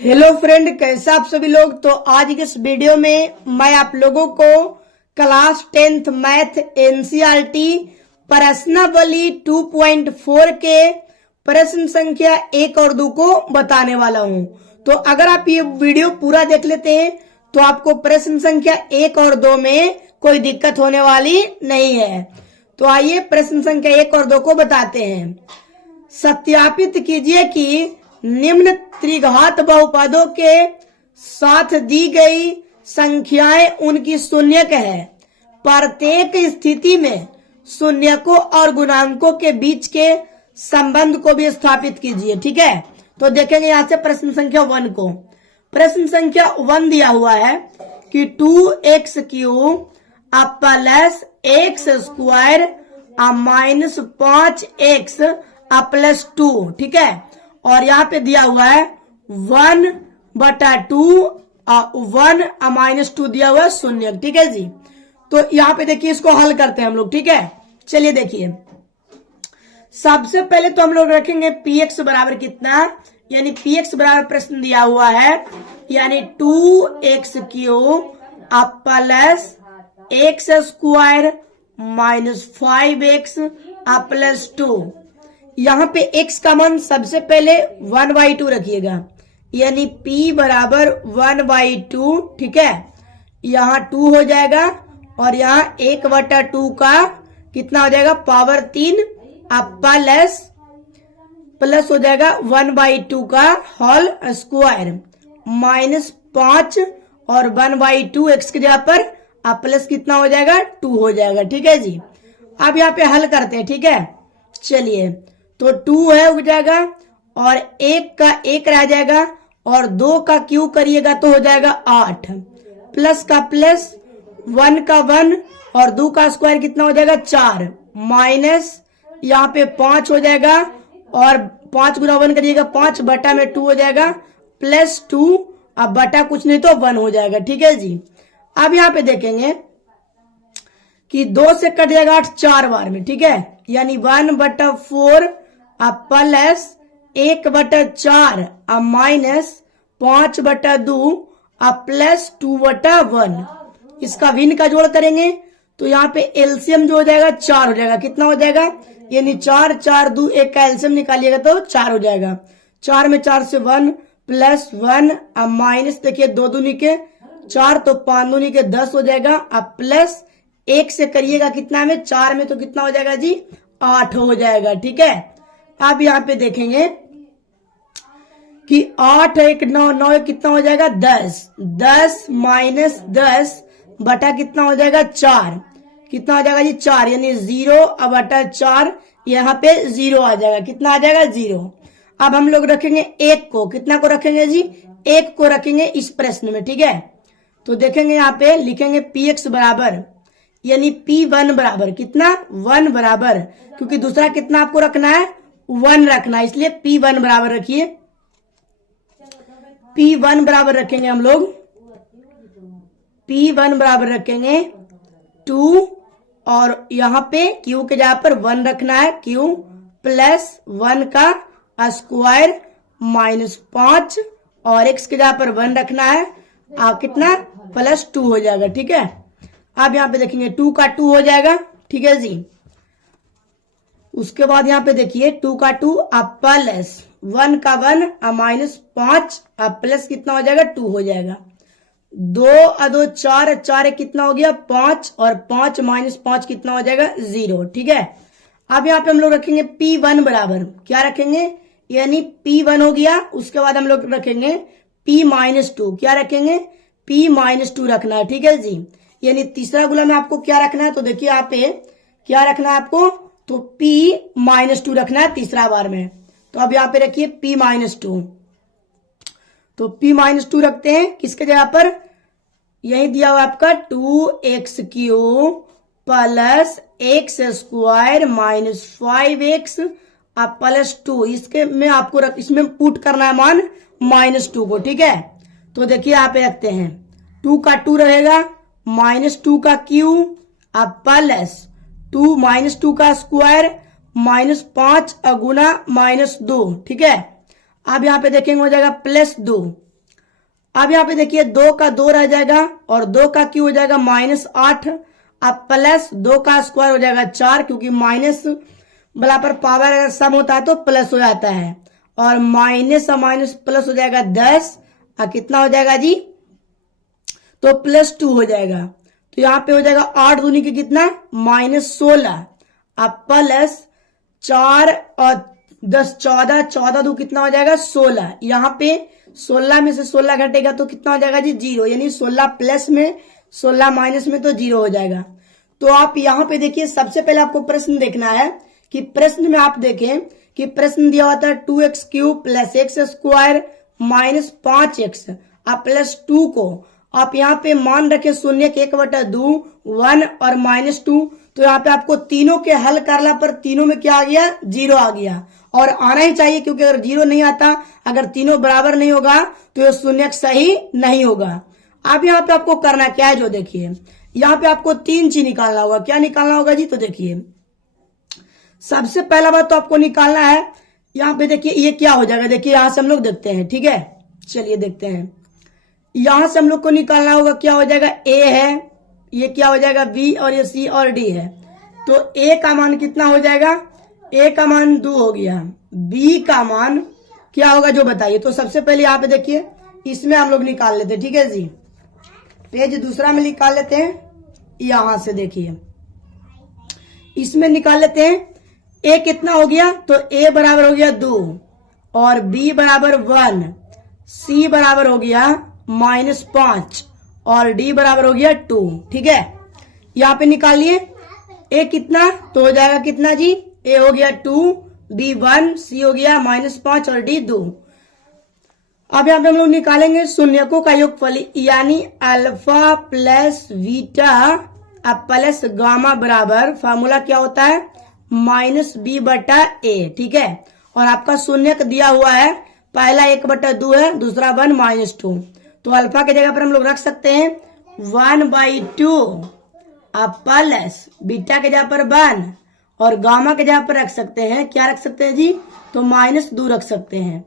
Hello friend, कैसे आप सभी लोग। तो आज के इस वीडियो में मैं आप लोगों को क्लास 10th मैथ एनसीईआरटी प्रश्नावली 2.4 के प्रश्न संख्या 1 और 2 को बताने वाला हूं। तो अगर आप ये वीडियो पूरा देख लेते हैं तो आपको प्रश्न संख्या 1 और 2 में कोई दिक्कत होने वाली नहीं है। तो आइए प्रश्न संख्या 1 और 2 को बताते हैं। सत्यापित कीजिए कि निम्न त्रिघात बहुपदों के साथ दी गई संख्याएं उनकी शून्यक है। प्रत्येक स्थिति में शून्यकों और गुणांकों के बीच के संबंध को भी स्थापित कीजिए। ठीक है, तो देखेंगे यहाँ से प्रश्न संख्या 1 को। प्रश्न संख्या 1 दिया हुआ है कि 2x cube plus x square minus 5x plus 2। ठीक है, और यहाँ पे दिया हुआ है 1/2 1 माइनस 2 दिया हुआ है शून्य। ठीक है जी, तो यहाँ पे देखिए इसको हल करते हैं हम लोग। ठीक है, चलिए देखिए सबसे पहले तो हम लोग रखेंगे px बराबर कितना, यानी px बराबर प्रश्न दिया हुआ है यानी 2x cube plus x square minus 5x plus 2। यहाँ पे x का मान सबसे पहले 1/2 रखिएगा, यानी p बराबर 1/2। ठीक है, यहाँ 2 हो जाएगा और यहाँ 1/2 का कितना हो जाएगा पावर 3 प्लस हो जाएगा 1/2 का होल स्क्वायर माइनस 5 और 1/2 x की जगह पर प्लस कितना हो जाएगा 2 हो जाएगा। ठीक है जी, अब यहाँ पे हल करते हैं। ठीक है, चलिए तो 2 है उग जाएगा और 1 का 1 रह जाएगा और 2 का क्यू करिएगा तो हो जाएगा 8 प्लस का प्लस 1 का 1 और 2 का स्क्वायर कितना हो जाएगा 4 माइनस यहाँ पे 5 हो जाएगा और 5 गुना 1 करिएगा 5 बटा में 2 हो जाएगा प्लस 2। अब बटा कुछ नहीं तो 1 हो जाएगा। ठीक है जी, अब यहाँ पे देखेंगे कि 2 से कट जाएगा 8 4 बार में। ठीक है, यानी 1/4 प्लस 1/4 माइनस 5/2 प्लस 2/1। इसका भिन्न का जोड़ करेंगे तो यहाँ पे एलसीएम जो हो जाएगा 4 हो जाएगा। कितना हो जाएगा, यानी 4 4 2 1 का एलसीएम निकालिएगा तो 4 हो जाएगा। 4 में 4 से 1 प्लस 1 माइनस देखिए 2 दूनी के 4 तो 5 दूनी के 10 हो जाएगा। अब प्लस 1 से करिएगा कितना में 4 में तो कितना हो जाएगा जी 8 हो जाएगा। ठीक है, अब यहाँ पे देखेंगे कि 8 1 9 9 कितना हो जाएगा 10 10 माइनस 10 बटा कितना हो जाएगा 4 कितना हो जाएगा जी 4, यानी 0/4 यहाँ पे 0 आ जाएगा। कितना आ जाएगा 0। अब हम लोग रखेंगे 1 को, कितना को रखेंगे जी 1 को रखेंगे इस प्रश्न में। ठीक है, तो देखेंगे यहाँ पे लिखेंगे px बराबर यानी p1 बराबर कितना 1 बराबर, क्योंकि दूसरा कितना आपको रखना है 1 रखना है, इसलिए p1 बराबर रखिए। p1 बराबर रखेंगे हम लोग, p1 बराबर रखेंगे 2 और यहाँ पे q के जगह पर 1 रखना है, q प्लस 1 का स्क्वायर माइनस 5 और x के जगह पर 1 रखना है कितना प्लस 2 हो जाएगा। ठीक है, अब यहाँ पे देखेंगे 2 का 2 हो जाएगा। ठीक है जी, उसके बाद यहाँ पे देखिए 2 का 2 प्लस 1 का 1 माइनस 5 प्लस कितना हो जाएगा 2 हो जाएगा। 2 2 4 4 कितना हो गया 5 और 5 माइनस 5 कितना हो जाएगा 0। ठीक है, अब यहाँ पे हम लोग रखेंगे p1 बराबर क्या रखेंगे, यानी p1 हो गया। उसके बाद हम लोग रखेंगे p-2, क्या रखेंगे p-2 रखना है। ठीक है जी, यानी तीसरा गुला में आपको क्या रखना है, तो देखिए यहाँ पे क्या रखना है आपको, तो p-2 रखना है तीसरा बार में। तो अब यहाँ पे रखिए p-2, तो p-2 रखते हैं किसके जगह पर, यही दिया हुआ आपका 2x cube plus x square minus 5x plus 2। इसके में आपको इसमें पुट करना है मान -2 को। ठीक है, तो देखिए यहाँ पे रखते हैं 2 का 2 रहेगा -2 का क्यूब प्लस 2 -2 का स्क्वायर -5 गुना -2। ठीक है, अब यहाँ पे देखेंगे हो जाएगा +2 अब यहाँ पे देखिए 2 का 2 रह जाएगा और 2 का क्यू हो जाएगा -8। अब प्लस 2 का स्क्वायर हो जाएगा 4, क्योंकि माइनस बराबर पावर अगर सम होता है तो प्लस हो जाता है, और माइनस और माइनस प्लस हो जाएगा 10। और कितना हो जाएगा जी, तो +2 हो जाएगा। तो यहाँ पे हो जाएगा 8 दूनी के कितना -16। अब प्लस 4 और 10 14, 14 दो कितना हो जाएगा 16। यहाँ पे 16 में से 16 घटेगा तो कितना हो जाएगा जी 0, यानी 16 प्लस में 16 माइनस में तो 0 हो जाएगा। तो आप यहाँ पे देखिए सबसे पहले आपको प्रश्न देखना है कि प्रश्न में आप देखें कि प्रश्न दिया हुआ था 2x³ + x² -5x अब +2 को आप यहाँ पे मान रखे शून्य के 1/2 1 और -2। तो यहाँ पे आपको तीनों के हल करना पर तीनों में क्या आ गया 0 आ गया, और आना ही चाहिए, क्योंकि अगर 0 नहीं आता, अगर तीनों बराबर नहीं होगा तो ये शून्य सही नहीं होगा। अब यहाँ पे आपको करना क्या है, जो देखिए यहाँ पे आपको 3 चीज निकालना होगा। क्या निकालना होगा जी, तो देखिए सबसे पहला बात तो आपको निकालना है, यहाँ पे देखिए ये क्या हो जाएगा। देखिए यहां से हम लोग देखते हैं, ठीक है, चलिए देखते हैं। यहां से हम लोग को निकालना होगा क्या हो जाएगा, ए है, ये क्या हो जाएगा बी, और ये सी और डी है। तो ए का मान कितना हो जाएगा, ए का मान 2 हो गया, बी का मान क्या होगा जो बताइए। तो सबसे पहले यहाँ पे देखिए इसमें हम लोग निकाल लेते हैं, ठीक है जी, पेज दूसरा में निकाल लेते हैं। यहां से देखिए इसमें निकाल लेते हैं। ए कितना हो गया, तो ए बराबर हो गया 2 और बी बराबर 1, सी बराबर हो गया -5 और डी बराबर हो गया 2, ठीक है। यहाँ पे निकाल लिए ए कितना, तो हो जाएगा कितना जी, ए हो गया 2, बी 1, सी हो गया -5 और डी 2। अब यहाँ पे हम लोग निकालेंगे शून्यकों का योगफल, यानी अल्फा प्लस बीटा अब प्लस गामा बराबर फार्मूला क्या होता है -b/a, ठीक है। और आपका शून्यक दिया हुआ है, पहला 1/2 है, दूसरा 1 -2। तो अल्फा के जगह पर हम लोग रख सकते हैं 1/2 अब प्लस बीटा के जगह पर 1 और गामा के जगह पर रख सकते हैं, क्या रख सकते हैं जी, तो -2 रख सकते हैं,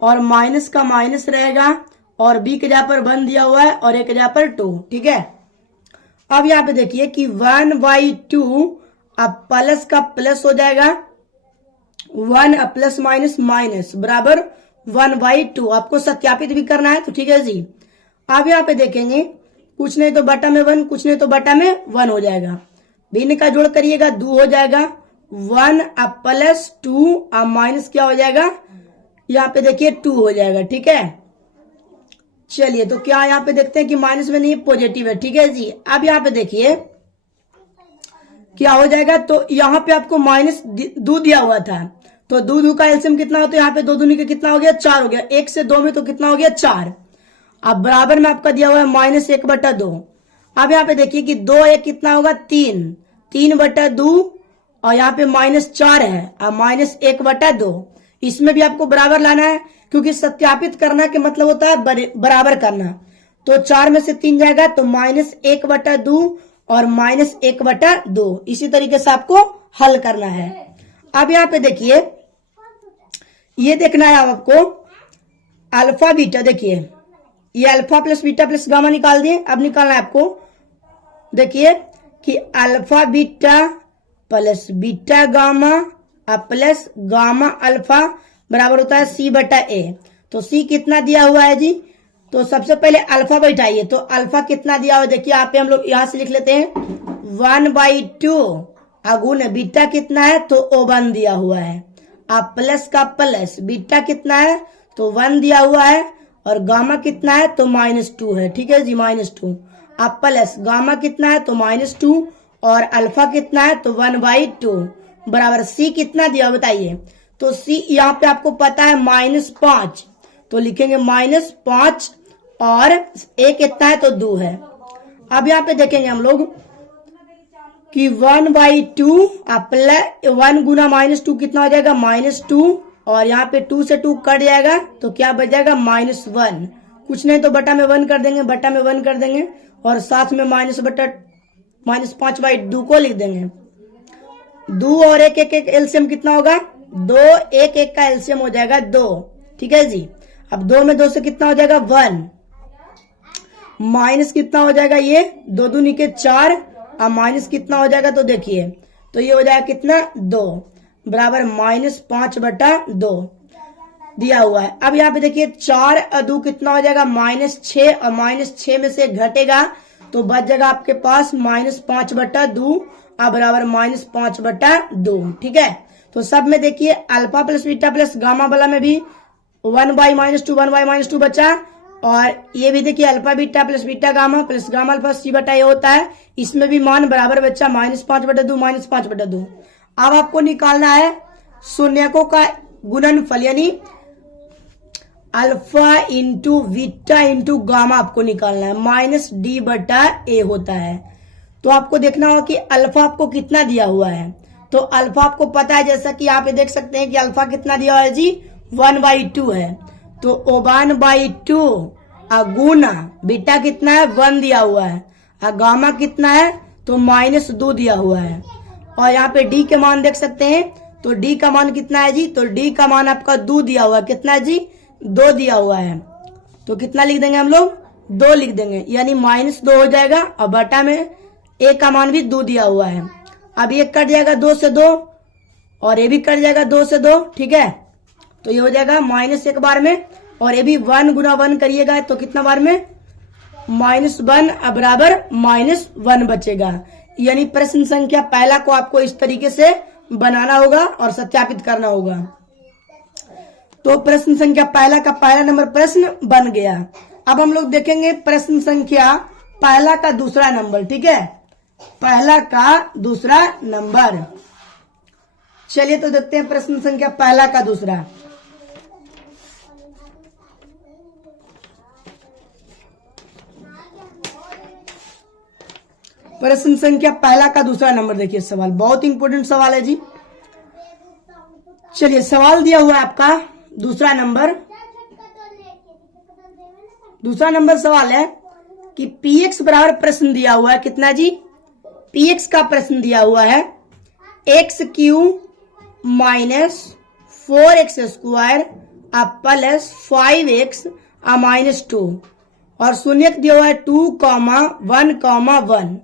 और माइनस का माइनस रहेगा, और बी के जगह पर 1 दिया हुआ है और ए के जगह पर 2, ठीक है। अब यहाँ पे देखिए कि 1/2 अब प्लस का प्लस हो जाएगा 1 प्लस माइनस माइनस बराबर 1/2। आपको सत्यापित भी करना है, तो ठीक है जी। अब यहाँ पे देखेंगे कुछ नहीं तो बटा में 1, कुछ नहीं तो बटा में 1 हो जाएगा, भिन्न का जोड़ करिएगा 2 हो जाएगा, 1 अब प्लस 2 अब माइनस क्या हो जाएगा, यहाँ पे देखिए 2 हो जाएगा, ठीक है। चलिए तो क्या यहाँ पे देखते हैं कि माइनस में नहीं पॉजिटिव है, ठीक है जी। अब यहाँ पे देखिए क्या हो जाएगा, तो यहाँ पे आपको -2 दिया हुआ था, तो 2 का एलसीएम कितना हो, तो यहाँ पे 2 दूनी का कितना हो गया 4 हो गया, 1 से 2 में तो कितना हो गया 4। अब बराबर में आपका दिया हुआ है -1/2। अब यहाँ पे देखिए कि 2 1 कितना होगा 3/2 और यहाँ पे -4 है, अब -1/2। इसमें भी आपको बराबर लाना है, क्योंकि सत्यापित करना के मतलब होता है बराबर करना। तो 4 में से 3 जाएगा तो -1/2 और -1/2, इसी तरीके से आपको हल करना है। अब यहाँ पे देखिए ये देखना है आपको अल्फा बीटा, देखिए ये alpha plus beta plus gamma निकाल दिए। अब निकालना है आपको, देखिए कि alpha beta plus beta gamma plus gamma alpha बराबर होता है c/a। तो c कितना दिया हुआ है जी, तो सबसे पहले अल्फा बैठाइए, तो अल्फा कितना दिया हुआ है देखिए यहाँ पे हम लोग यहाँ से लिख लेते हैं 1/2 अगुण बीटा कितना है, तो 1 दिया हुआ है, अब प्लस का प्लस बीटा कितना है, तो 1 दिया हुआ है, और गामा कितना है, तो -2 है, ठीक है जी, -2। अब प्लस गामा कितना है, तो -2, और अल्फा कितना है, तो 1/2 बराबर c कितना दिया बताइए। तो c यहाँ पे आपको पता है -5, तो लिखेंगे -5 और a कितना है, तो 2 है। अब यहाँ पे देखेंगे हम लोग कि 1/2 प्लस 1 गुना -2 कितना हो जाएगा -2, और यहाँ पे 2 से 2 कट जाएगा तो क्या बच जाएगा -1। कुछ नहीं तो बटा में 1 कर देंगे, बटा में 1 कर देंगे, और साथ में -5/2 को लिख देंगे। 2 और 1 1 एलसीएम कितना होगा 2, 1 1 का एलसीएम हो जाएगा 2, ठीक है जी। अब 2 में 2 से कितना हो जाएगा 1, माइनस कितना हो जाएगा, ये 2 दूनी के 4 और माइनस कितना हो जाएगा, तो देखिए तो ये हो जाएगा कितना 2 बराबर -5/2 दिया हुआ है। अब यहाँ पे देखिए 4 और 2 कितना हो जाएगा -6 और -6 में से घटेगा तो बच जाएगा आपके पास -5/2 और बराबर -5/2। ठीक है, तो सब में देखिए alpha plus beta plus gamma वाला में भी 1/-2 1/-2 बचा और ये भी देखिए alpha beta plus beta gamma plus gamma alpha C/A होता है, इसमें भी मान बराबर बचा -5/2 -5/2। अब आपको निकालना है शून्यकों का गुणनफल यानी alpha into beta into gamma आपको निकालना है, -D/A होता है। तो आपको देखना होगा कि अल्फा आपको कितना दिया हुआ है, तो अल्फा आपको पता है जैसा कि आप देख सकते हैं कि अल्फा कितना दिया हुआ है जी 1/2 है, तो 1/2 गुना बीटा कितना है 1 दिया हुआ है और गामा कितना है तो -2 दिया हुआ है। और यहाँ पे डी के मान देख सकते हैं, तो डी का मान कितना है जी, तो डी का मान आपका 2 दिया हुआ है, कितना है जी 2 दिया हुआ है, तो कितना लिख देंगे हम लोग 2 लिख देंगे यानी -2 हो जाएगा और बटा में ए का मान भी 2 दिया हुआ है। अब ये कट जाएगा 2 से 2 और ये भी कट जाएगा 2 से 2। ठीक है, तो ये हो जाएगा -1 बार में और ये भी 1 गुना 1 करिएगा तो कितना बार में -1 बराबर -1 बचेगा। यानी प्रश्न संख्या पहला को आपको इस तरीके से बनाना होगा और सत्यापित करना होगा। तो प्रश्न संख्या पहला का पहला नंबर प्रश्न बन गया। अब हम लोग देखेंगे प्रश्न संख्या पहला का दूसरा नंबर। ठीक है, पहला का दूसरा नंबर, चलिए तो देखते हैं प्रश्न संख्या पहला का दूसरा। प्रश्न संख्या पहला का दूसरा नंबर देखिए, सवाल बहुत इंपॉर्टेंट सवाल है जी। चलिए सवाल दिया हुआ है आपका दूसरा नंबर। दूसरा नंबर सवाल है कि px बराबर प्रश्न दिया हुआ है कितना जी, px का प्रश्न दिया हुआ है x³ -4x² प्लस 5x -2 और शून्यक दिया हुआ है 2,1,1।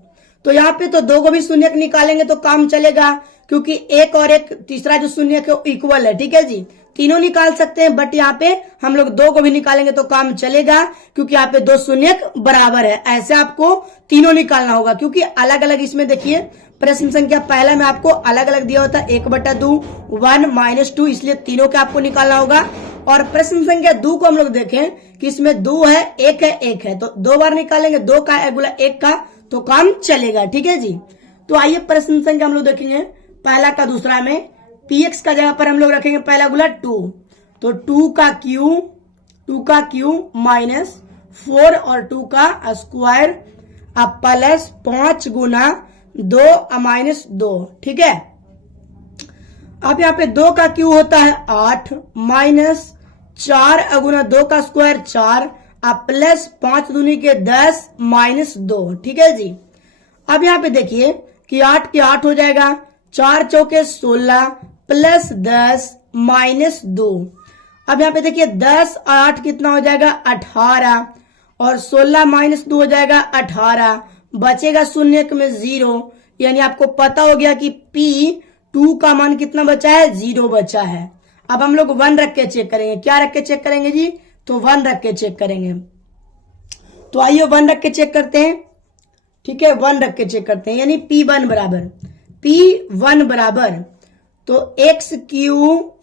तो यहाँ पे तो 2 को भी शून्यक निकालेंगे तो काम चलेगा क्योंकि एक और एक तीसरा जो शून्यक है इक्वल है। ठीक है जी, तीनों निकाल सकते हैं बट यहाँ पे हम लोग 2 को भी निकालेंगे तो काम चलेगा क्योंकि यहाँ पे 2 शून्यक बराबर है। ऐसे आपको तीनों निकालना होगा क्योंकि अलग अलग इसमें देखिए प्रश्न संख्या पहला में आपको अलग अलग दिया होता है 1/2 1 -2, इसलिए तीनों के आपको निकालना होगा। और प्रश्न संख्या 2 को हम लोग देखें कि इसमें 2 है 1 है 1 है, तो 2 बार निकालेंगे, 2 का गुना 1 का तो काम चलेगा। ठीक है जी, तो आइए प्रश्न संख्या हम लोग देखेंगे पहला का दूसरा में px का जगह पर हम लोग रखेंगे पहला गुना 2, तो 2 का क्यूब -4 और 2 का स्क्वायर अब प्लस 5 गुना 2 -2। ठीक है, अब यहाँ पे 2 का क्यूब होता है 8 -4 गुना 2 का स्क्वायर 4 अब प्लस 5 दूनी के 10 -2। ठीक है जी, अब यहाँ पे देखिए कि 8 के 8 हो जाएगा, 4 चौके 16 प्लस 10 -2। अब यहाँ पे देखिए 10 और 8 कितना हो जाएगा 18 और 16 -2 हो जाएगा 18, बचेगा शून्यक में 0, यानी आपको पता हो गया कि P2 का मान कितना बचा है 0 बचा है। अब हम लोग 1 रख के चेक करेंगे, क्या रख के चेक करेंगे जी, तो 1 रख के चेक करेंगे। तो आइए 1 रख के चेक करते हैं। ठीक है, 1 रख के चेक करते हैं यानी P1 बराबर तो x³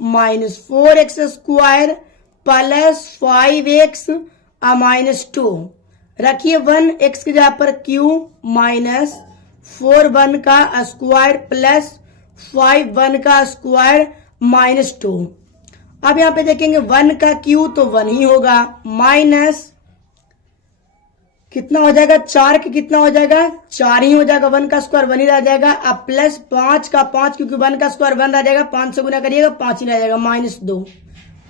-4x² प्लस 5x -2 रखिए 1 x की जगह पर क्यूब -4 1 का स्क्वायर प्लस 5 1 का स्क्वायर -2। अब यहाँ पे देखेंगे 1 का क्यूब तो 1 ही होगा, माइनस कितना हो जाएगा 4 के कितना हो जाएगा 4 ही हो जाएगा, 1 का स्क्वायर 1 ही रह जाएगा। अब प्लस 5 का 5 क्योंकि 1 का स्क्वायर 1 रह जाएगा, 5 से गुना करिएगा 5 ही रह जाएगा -2।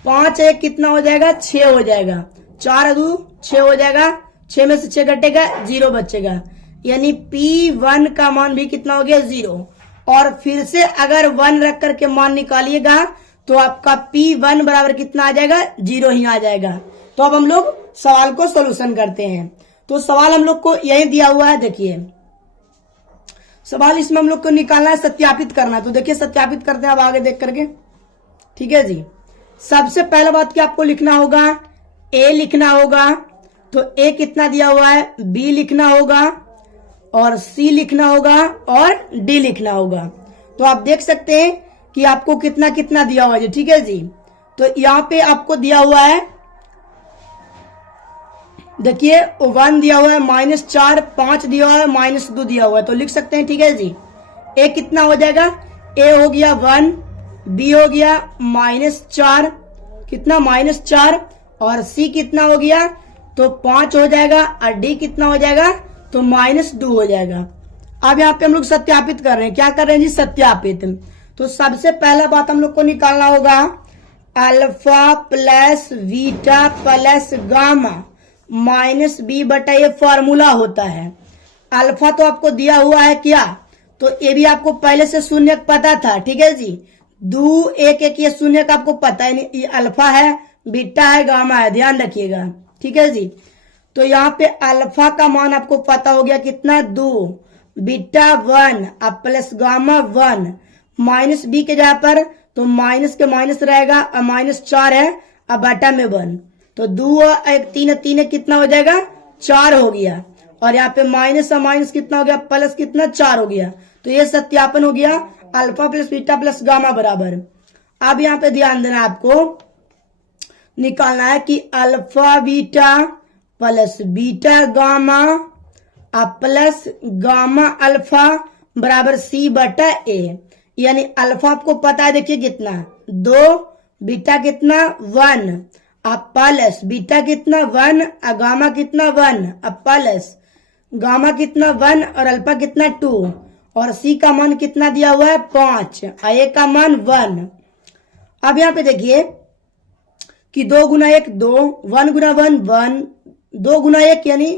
5 1 कितना हो जाएगा 6 हो जाएगा, 4 2 6 हो जाएगा, 6 में से 6 घटेगा 0 बचेगा, यानी P1 का मान भी कितना हो गया 0। और फिर से अगर 1 रख करके मान निकालिएगा तो आपका P1 बराबर कितना आ जाएगा 0 ही आ जाएगा। तो अब हम लोग सवाल को सोल्यूशन करते हैं। तो सवाल हम लोग को यही दिया हुआ है। देखिए सवाल इसमें हम लोग को निकालना है, सत्यापित करना है। तो देखिए सत्यापित करते हैं अब आगे देख करके। ठीक है जी, सबसे पहला बात कि आपको लिखना होगा, ए लिखना होगा। तो ए कितना दिया हुआ है, बी लिखना होगा और सी लिखना होगा और डी लिखना होगा। तो आप देख सकते हैं कि आपको कितना कितना दिया हुआ है। ठीक है जी, तो यहाँ पे आपको दिया हुआ है, देखिए 1 दिया हुआ है, -4, 5 दिया हुआ है, -2 दिया हुआ है। तो लिख सकते हैं। ठीक है जी, ए कितना हो जाएगा, ए हो गया 1, बी हो गया -4, कितना -4, और सी कितना हो गया तो 5 हो जाएगा, और डी कितना हो जाएगा तो -2 हो जाएगा। अब यहाँ पे हम लोग सत्यापित कर रहे हैं। क्या कर रहे हैं जी, सत्यापित। तो सबसे पहला बात हम लोग को निकालना होगा, alpha plus beta plus gamma -b बटा ये फॉर्मूला होता है। अल्फा तो आपको दिया हुआ है क्या, तो ये भी आपको पहले से शून्य पता था। ठीक है जी, 2 1 1 ये शून्य का आपको पता है नहीं, ये अल्फा है, बीटा है, गामा है, ध्यान रखिएगा। ठीक है जी, तो यहाँ पे अल्फा का मान आपको पता हो गया कितना, 2, बीटा 1 अब प्लस गामा 1, माइनस बी के जगह पर तो माइनस के माइनस रहेगा, और -4 है, अब बटा में 1, तो 2 1 3 3 कितना हो जाएगा 4 हो गया, और यहाँ पे माइनस और माइनस कितना हो गया, प्लस कितना 4 हो गया। तो ये सत्यापन हो गया, alpha plus beta plus gamma बराबर। अब यहाँ पे ध्यान देना, आपको निकालना है कि alpha beta plus beta gamma plus gamma alpha बराबर सी बटा ए। यानी अल्फा आपको पता है, देखिए कितना 2, बीटा कितना 1, अब प्लस बीटा कितना 1, गामा कितना 1, अब प्लस गामा कितना 1 और अल्फा कितना 2, और सी का मान कितना दिया हुआ है 5, और ए का मान 1। अब यहाँ पे देखिए कि 2 गुना 1 2, 1 गुना 1 1, 2 गुना 1 यानी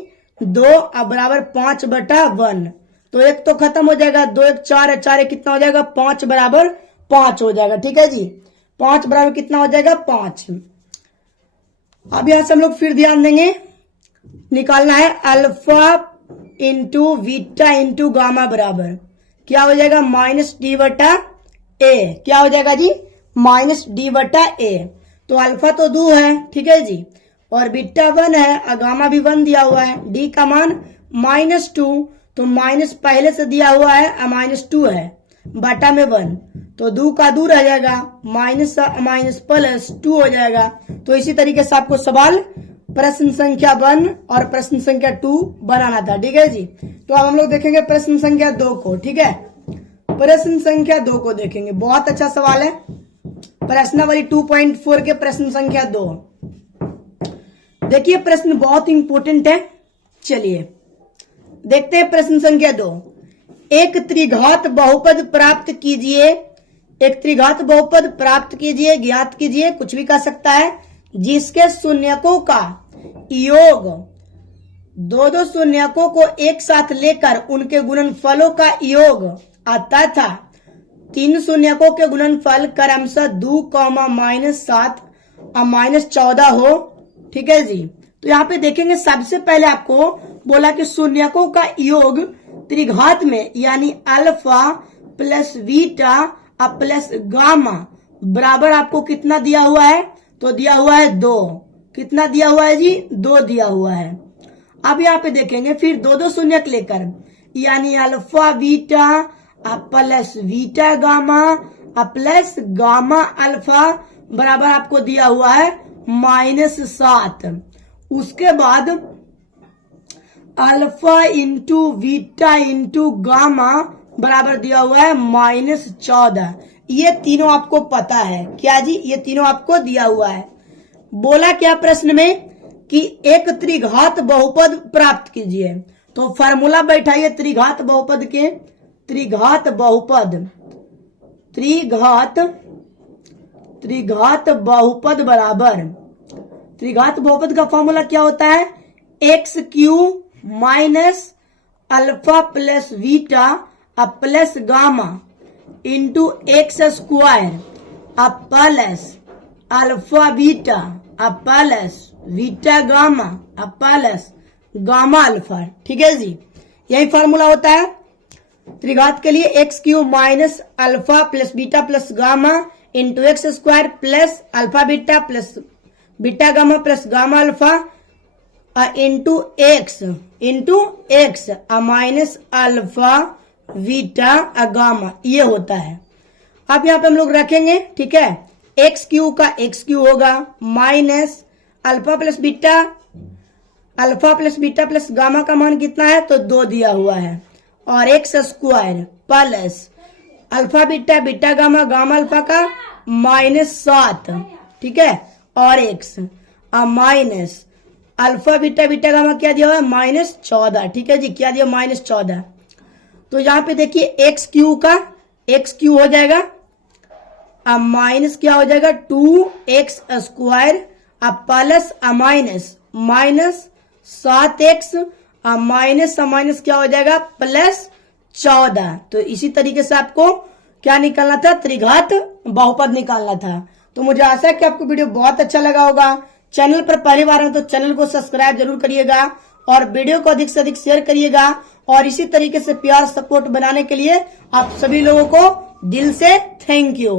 2 अब बराबर 5 बटा 1। तो 1 तो खत्म हो जाएगा, 2 1 4 है, 4 1 कितना हो जाएगा 5 बराबर 5 हो जाएगा। ठीक है जी, 5 बराबर कितना हो जाएगा 5। अब यहां से हम लोग फिर ध्यान देंगे, निकालना है alpha into beta into gamma बराबर क्या हो जाएगा, -d बटा ए। क्या हो जाएगा जी, -d बटा ए। तो अल्फा तो 2 है, ठीक है जी, और बीटा 1 है, और गामा भी 1 दिया हुआ है, डी का मान -2, तो माइनस पहले से दिया हुआ है, -2 है, बटा में 1, तो 2 का 2 रह जाएगा, माइनस माइनस प्लस 2 हो जाएगा। तो इसी तरीके से आपको सवाल प्रश्न संख्या 1 और प्रश्न संख्या 2 बनाना था। ठीक है जी, तो अब हम लोग देखेंगे प्रश्न संख्या 2 को। ठीक है, प्रश्न संख्या 2 को देखेंगे, बहुत अच्छा सवाल है, प्रश्नावली 2.4 के प्रश्न संख्या 2। देखिए प्रश्न बहुत इंपोर्टेंट है, चलिए देखते हैं प्रश्न संख्या 2। एक त्रिघात बहुपद प्राप्त कीजिए, एक त्रिघात बहुपद प्राप्त कीजिए, ज्ञात कीजिए, कुछ भी कर सकता है, जिसके शून्यकों का योग दो शून्यकों को एक साथ लेकर उनके गुणनफलों का योग आता था। 3 शून्यकों के गुणनफल क्रमशः 2, -7 और -14 हो। ठीक है जी, तो यहाँ पे देखेंगे सबसे पहले आपको बोला कि शून्यकों का योग त्रिघात में यानी alpha plus beta plus gamma बराबर आपको कितना दिया हुआ है, तो दिया हुआ है 2। कितना दिया हुआ है जी, 2 दिया हुआ है। अब यहाँ पे देखेंगे फिर 2 शून्यक लेकर यानी alpha beta plus beta gamma plus gamma alpha बराबर आपको दिया हुआ है -7। उसके बाद alpha into beta into gamma बराबर दिया हुआ है -14। ये तीनों आपको पता है क्या जी, ये तीनों आपको दिया हुआ है। बोला क्या प्रश्न में कि एक त्रिघात बहुपद प्राप्त कीजिए, तो फार्मूला बैठाइए त्रिघात बहुपद के। त्रिघात बहुपद, त्रिघात बहुपद बराबर, त्रिघात बहुपद का फॉर्मूला क्या होता है, x³ minus alpha plus beta plus gamma into x² plus alpha beta plus beta gamma plus gamma alpha. ठीक है जी, यही फॉर्मूला होता है त्रिघात के लिए, x cube minus alpha plus beta plus gamma into x square plus alpha beta plus beta gamma plus gamma alpha into x minus alpha beta gamma, ये होता है। अब यहाँ पे हम लोग रखेंगे, ठीक है, एक्स क्यू का एक्स क्यू होगा minus alpha plus beta plus gamma का मान कितना है तो 2 दिया हुआ है, और x square plus alpha beta beta gamma gamma alpha का -7, ठीक है, और x minus alpha beta beta gamma क्या दिया हुआ है -14। ठीक है जी, क्या दिया -14। तो यहाँ पे देखिए एक्स क्यू का एक्स क्यू हो जाएगा, अब माइनस क्या हो जाएगा 2x स्क्वायर, अब प्लस माइनस 7x, अब माइनस क्या हो जाएगा +14। तो इसी तरीके से आपको क्या निकालना था, त्रिघात बहुपद निकालना था। तो मुझे आशा है कि आपको वीडियो बहुत अच्छा लगा होगा। चैनल पर पहली बार है तो चैनल को सब्सक्राइब जरूर करिएगा और वीडियो को अधिक से अधिक शेयर करिएगा, और इसी तरीके से प्यार सपोर्ट बनाने के लिए आप सभी लोगों को दिल से थैंक यू।